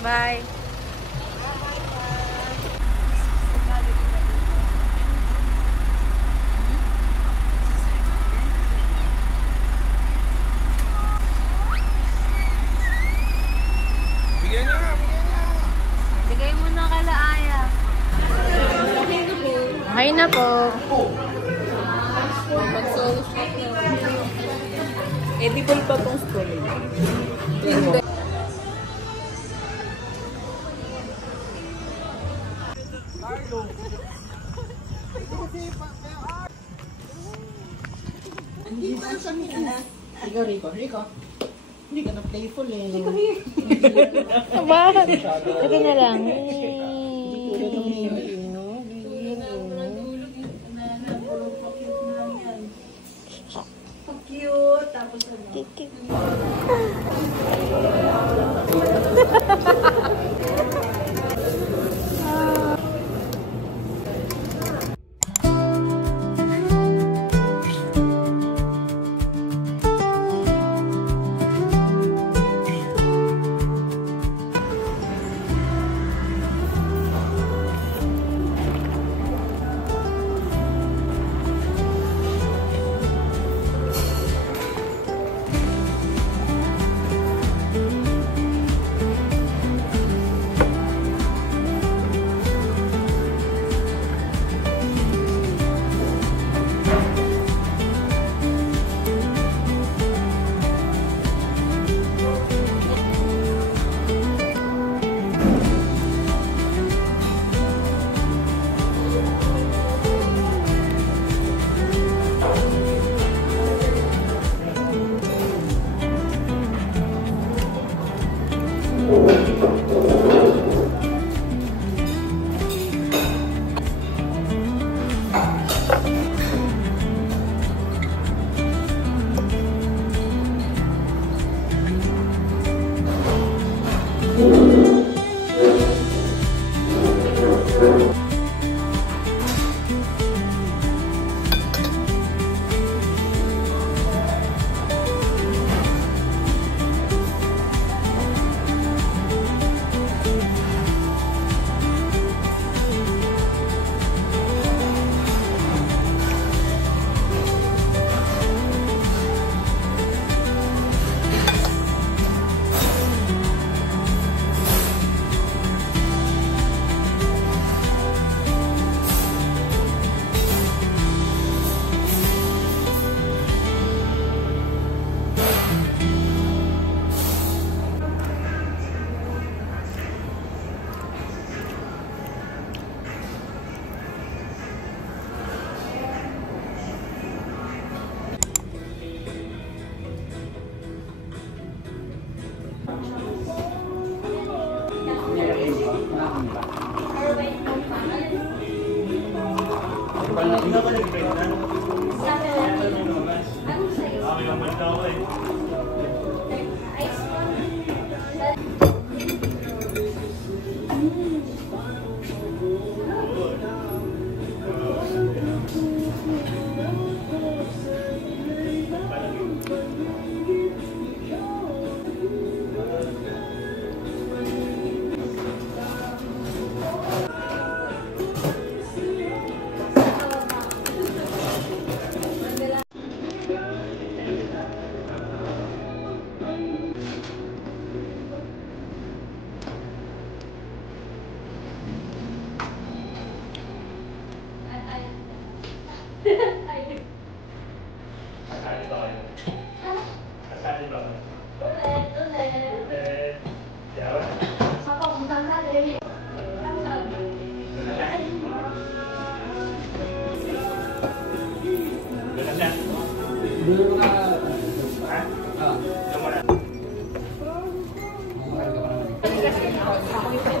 Bye. Bigay mo na kala Aya. Okay na po. Mag-solo shoot na. Edible pa tong story. Hindi. Rico. Hindi ka na playful eh. Bakit? Ito na lang. Cute. Tapos ano?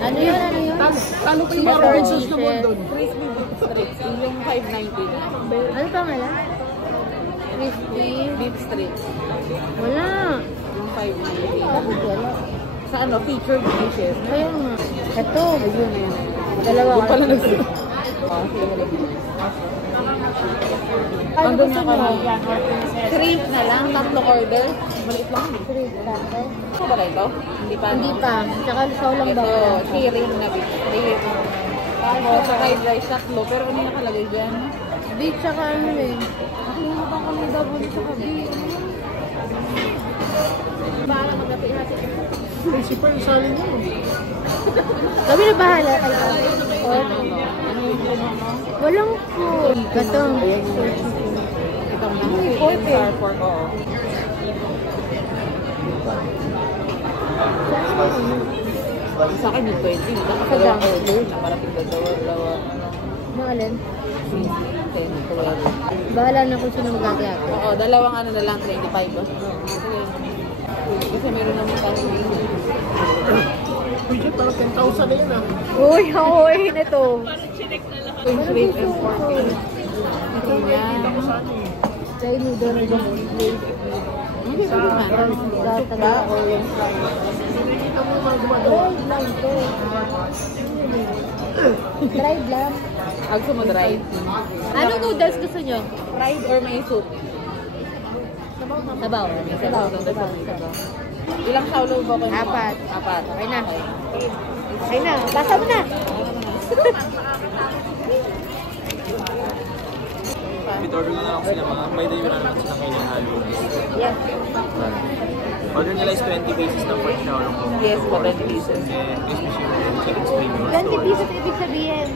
Ano yun? Ano po yung oranges na mo doon? Crispy beef strips. Yung 590. Ano pangalan? Crispy Beef strips. Wala. Yung 590. Bakit wala? Sa ano? Featured dishes. Ayun nga. Ito. Ayun na yan. Dalawa. Yung pala nagsin. Ano Andun gusto nga nyo? kami. Shrimp na lang, tatlo order. Maliit lang. Shrimp platter? Ano ba ito? Hindi pa. Hindi pa. Tsaka saw lang Ito, ba? searing na beef. Beef. Tapos sa fried rice, tatlo. Pero ano yung nakalagay dyan? Beef tsaka ano eh. Nakalimutan ko ng double sa kabi. Para magkapi-hati. Principal, salin mo. Kami na bahala. Ay, or, Ano yung ano? walang po. Gatong. Itong lang. Pork eh. Star pork, oo. Sa akin yung 20. Dapat Sa dalawang dami. order na parating dalawa. Maalin? 10 to wala. Bahala na kung sino mag-ati-ati. Oo, dalawang ano na lang, 25. Sige. Kasi meron naman tayo. Pwede parang 10,000 na yun ah. Uy, uy, nito. Yung shrimp and pork. Ito yung nakikita ko sa ano eh. Try noodle na dyan. Hindi pa naman. Gata o yung Nakikita mo yung mga gumagawa. Dried lang to. Dried lang. Gusto mo dry? Anong noodles gusto nyo? Fried or may soup? Sabaw. Sabaw. Ilang saulo ba kayo? Apat. Apat. Okay na. Okay na. Basa mo na. Order na lang sila mga by the way na sila ngayon halo. Yes. Order nila is 20 pieces ng pork chow lang po. Yes, po, 20 pieces. And crispy chicken and chicken spring rolls. 20 pieces ibig sabihin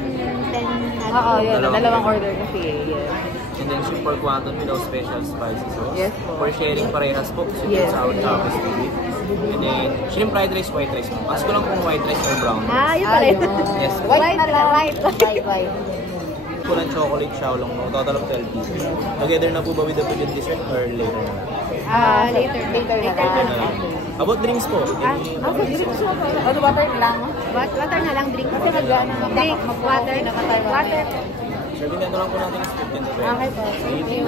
10 Oo, yun. Dalawang order kasi. Yes. And then soup pork wonton without special spicy sauce. Yes po. For sharing parehas po. So Yes. yes. Sour tapos tubig. And then shrimp fried rice, white rice. Ask ko lang kung white rice or brown. Yun pala yun. Yes. White na lang. White. Kulang chocolate chow lang mo. Total of 12 pieces. Together na po ba with the food and dessert or later na lang? Later na lang. About drinks po. Ano, water lang? Water na lang, drink. Kasi drink, water. Water. Serving ano lang po natin is 15 to 20. Okay po. Thank you.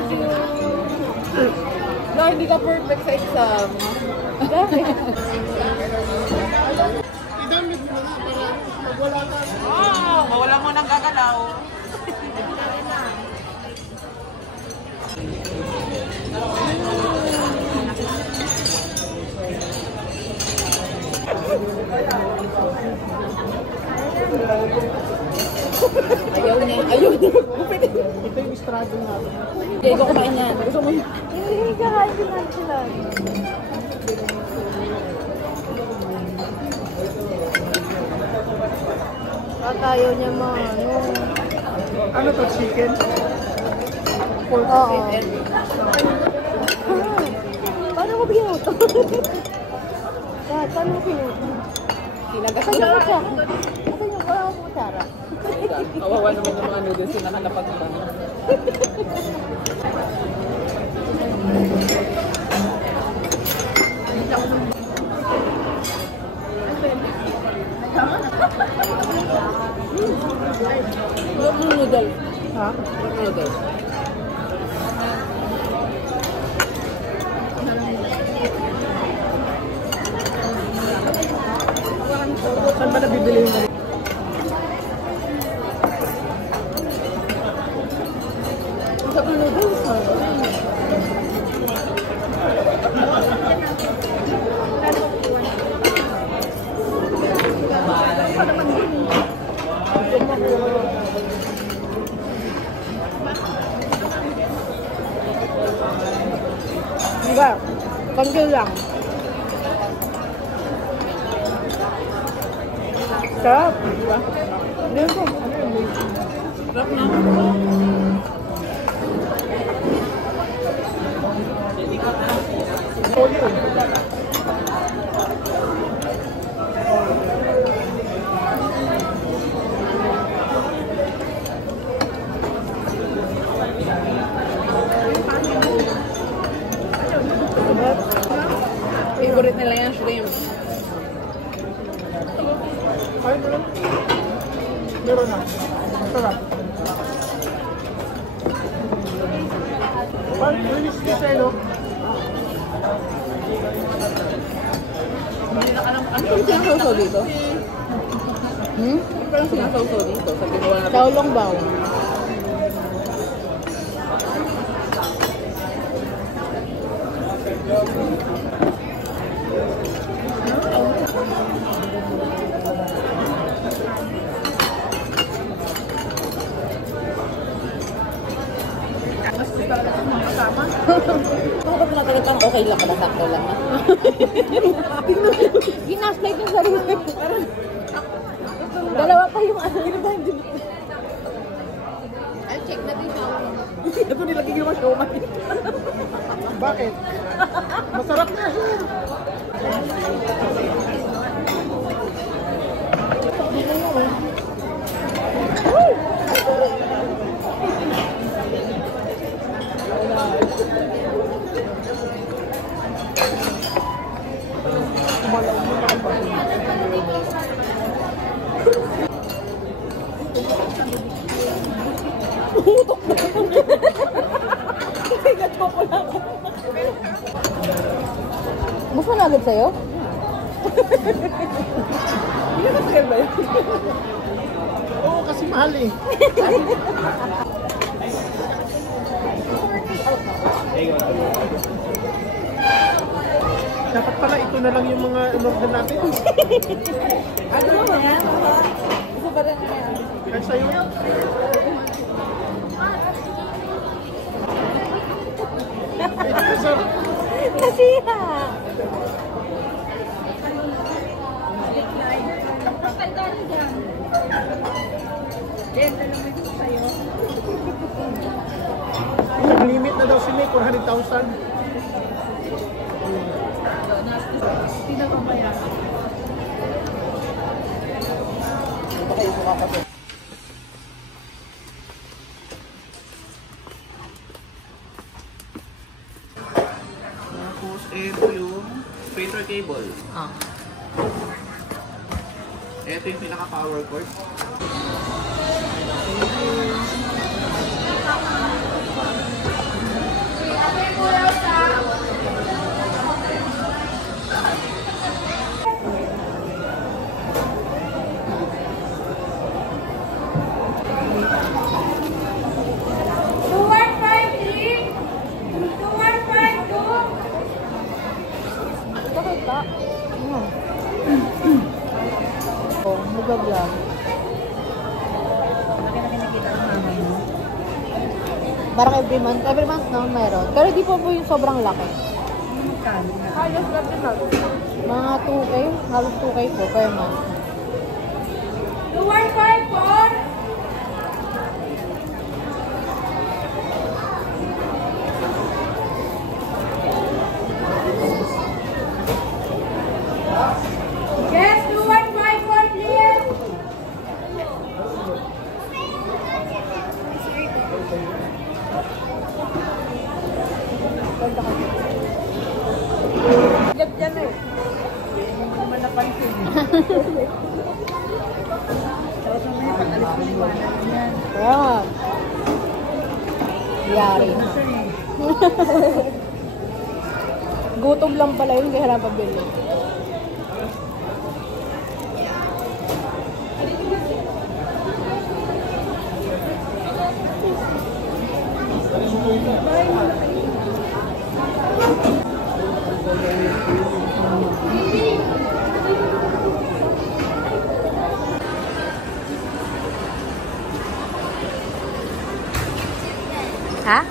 No, hindi ka perfect sa exam. Idamit mo na para magwala ka. Mawala mo nang gagalaw. Ayaw niya. Ito yung estrado natin. Hindi ko kumain yan. Gusto mo yun? Hindi ka kain lang sila. Ayaw niya mga ano. Ano to, chicken? Pork Oo. and Paano ko pinuto? Paano ko pinuto? Tinagas Saan ko yung na. kutsara? Saan yung kutsara? Kawawa naman yung mga noodles yung nakalapag pa. Noodle. Ha? Noodle. Saan ba nabibili yung Sa noodles. Diba? Pangkil lang. Sarap. Diba? Ganyan ko. Sarap na. Favorite nila yung shrimp. Kain mo lang. Meron na. Sarap. Parang linis kasi, no? Ano yung sinasawsaw dito? Hmm? Ano yung sinasawsaw dito? Sa ginawa na Xiaolong bao. Bakit na talaga okay lang pala, sakto lang na. Ginaslight yung sarili. Dalawa pa yung ano. I'll check natin siya. Ito nilagay yung mga showman. Bakit? Masarap na. Mas managad sa'yo? Hindi na sa'yo ba yun? Oo, kasi mahal eh. Dapat pala ito na lang yung mga in-order natin. Ano naman yan? Isa pa rin yan. Kahit sa'yo. Ito, sir. Kasiha! Nag-limit na daw si May, 400,000. Tapos, ito yung printer cable. Ah. Ito yung pinaka-power cord. Bakit ka? Ano? Oh, nag-vlog. Parang every month naman meron. Pero di po yung sobrang laki. Halos lang. Mga 2K, halos 2K po per month. 2154! Yes, 2154 please! Lag yan eh. Hindi naman napansin. Tapos mamaya pag-alis mo liwanag yan. Yeah. Yari na. Gutom lang pala yun kaya harap pabili. Ha?